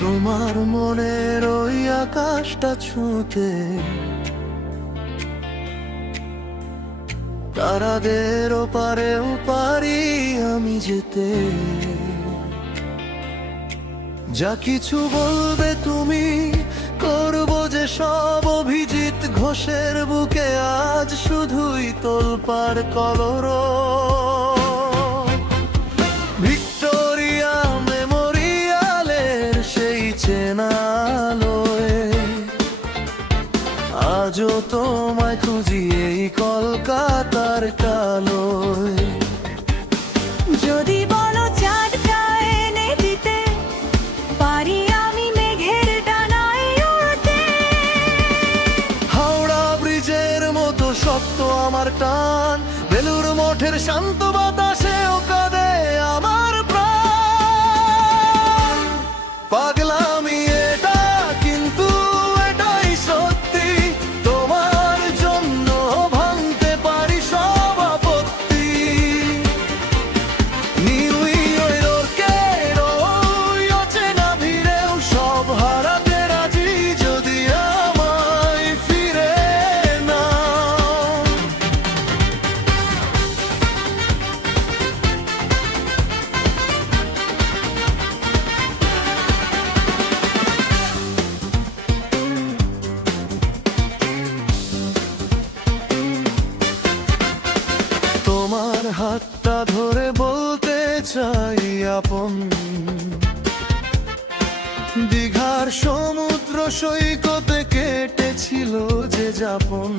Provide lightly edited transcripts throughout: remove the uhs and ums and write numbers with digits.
তোমার মনের ওই আকাশটা ছুঁতে তারাদের ওপারেও পারি আমি যেতে। যা কিছু বলবে তুমি করবো যে সব। অভিজিৎ ঘোষের বুকে আজ শুধুই তোলপাড় কলরব। ভিক্টোরিয়া মেমোরিয়ালের সেই চেনা আলোয় আজও তোমায় খুঁজি এই কলকাতার কালোয়। যদি বলো চাঁদটা এনে দিতে পারি আমি মেঘের ডানায় উড়তে। হাওড়া ব্রিজের মতো শক্ত আমার টান, বেলুর মঠের শান্ত বাতাসেও কাঁদে আমার প্রাণ। পাগলামি এটা কিন্তু এটাই সত্যি, তোমার জন্য ভাঙতে পারি সব আপত্তি। নিউ ইয়র্কের ওই অচেনা ভিড়েও সব হারাতে রাজি যদি আমায় ফিরে নাও। তোমার হাতটা ধরে বলতে চাই আপন, দীঘার সমুদ্র সৈকতে কেটেছিল যে যাপন।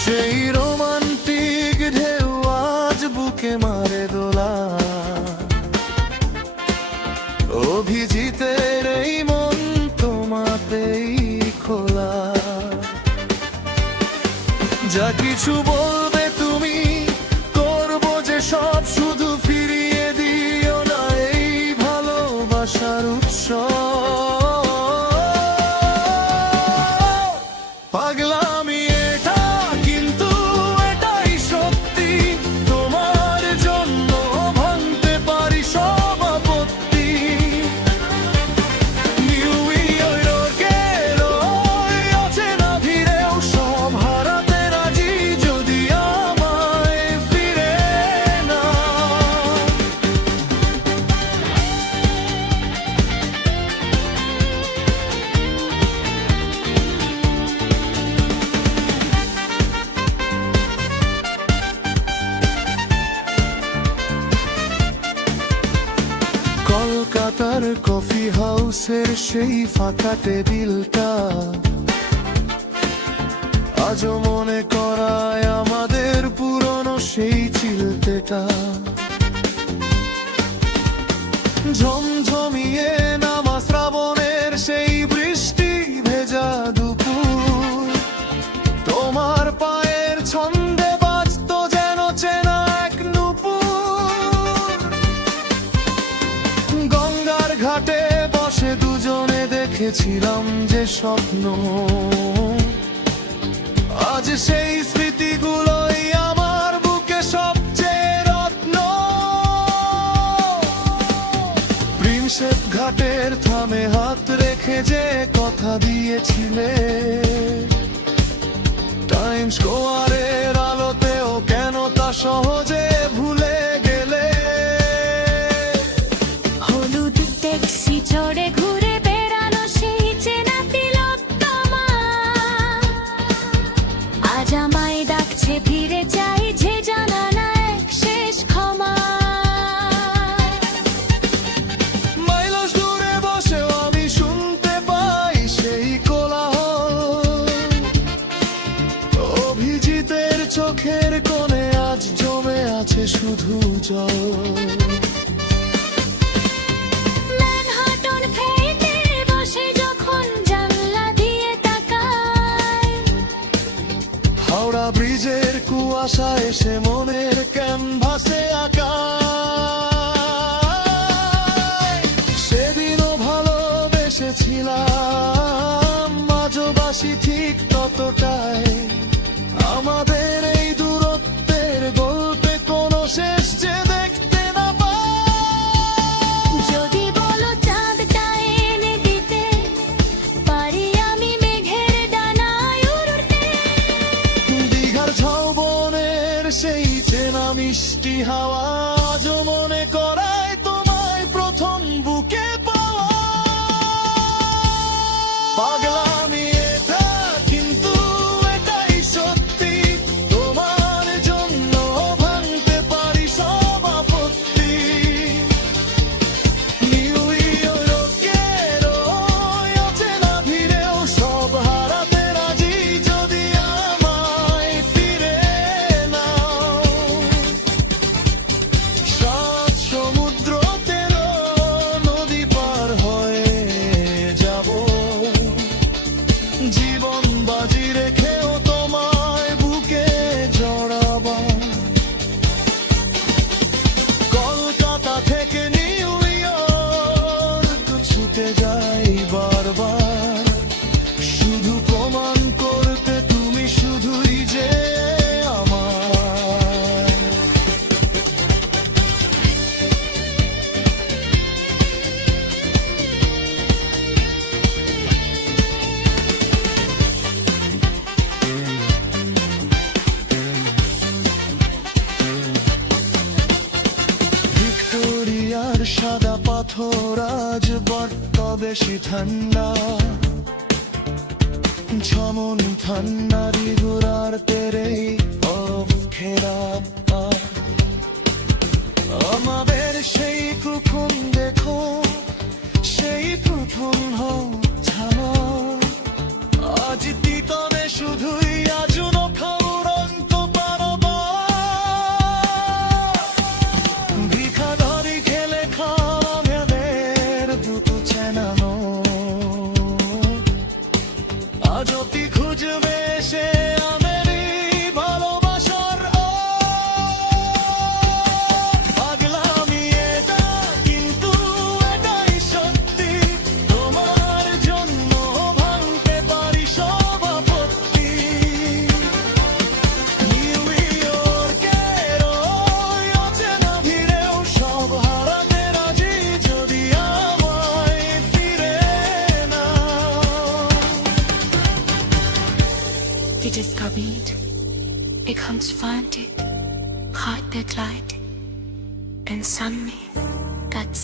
সেই রোমান্টিক ঢেউ আজ বুকে মারে দোলা। অভিজিতের এই মন তোমাতেই খোলা। যা কিছু বলবে তুমি করবো যে সব, শুধু ফিরিয়ে দিও না এই ভালোবাসার উৎসব। পাগলামি এটা কিন্তু এটাই সত্যি, তোমার জন্য ভাঙতে পারি সব আপত্তি। নিউ ইয়র্কের ওই অচেনা ভিড়েও সব হারাতে রাজি যদি আমায় ফিরে নাও। কলকাতার কফি হাউসের সেই ফাঁকা টেবিলটা আজও মনে করায় আমাদের পুরনো সেই চিলতেটা। ঝমঝমিয়ে নামা শ্রাবণের সেই বৃষ্টি ভেজা দুপুর, তোমার পায়ের ছন্দে বাজতো যেন চেনা এক নূপুর। গঙ্গার ঘাটে বসে দুজনে দেখেছিলাম যে স্বপ্ন, আজ সেই স্মৃতিগুলোই আমার বুকে সবচেয়ে রত্ন। প্রিন্সেপ ঘাটের থামে হাত রেখে যে কথা দিয়েছিলে, টাইম স্কোয়ারের আলোতেও কেন তা সহজে ভুলে গেলে। হলুদ ট্যাক্সি চড়ে ঘুরে বেড়ানো সেই চেনা তিলোত্তমা আজ আমায় ডাকছে ফিরে চাই যে জানা না এক শেষ ক্ষমা। মাইলস দূরে বসেও আমি শুনতে পাই সেই কোলাহল। অভিজিতের চোখের কোণে আজ জমে আছে শুধু জল। ম্যানহাটন ফেরিতে বসে যখন জানলা দিয়ে তাকাই, হাওড়া ব্রিজের কুয়াশা এসে মনের ক্যানভাসে আঁকা। সেদিনও ভালোবেসেছিলাম, আজও বাসি ঠিক ততটাই। আমাদের এই দূরত্বের গল্পে কোনো শেষ যে দেখতে না পাই। যদি সাদা পাথর আজ বড্ড বেশি ঠান্ডা যেমন ঠান্ডারি ঘোরার তেরে অফ খেরা আমাদের সেই কুকুন দেখো সেই প্রথম ঝামা আজ তিতনে শুধুই আজুন খাউরন্ত পারবা ভিখাধারি খেলে খাওয়াদের দুটো চেনানো আজ অতি খুঁজবে সে আমেরি ভালোবাসার পাগলামি এটা কিন্তু এটাই সত্যি তোমার জন্য ভাঙতে পারি সব আপত্তি নিউ ইয়র্কের ওই অচেনা ভিড়েও সব হারাতে রাজি যদি আমায় ফিরে নাও Dit is gebied, ik hans find it, hard that light, and sun me, that's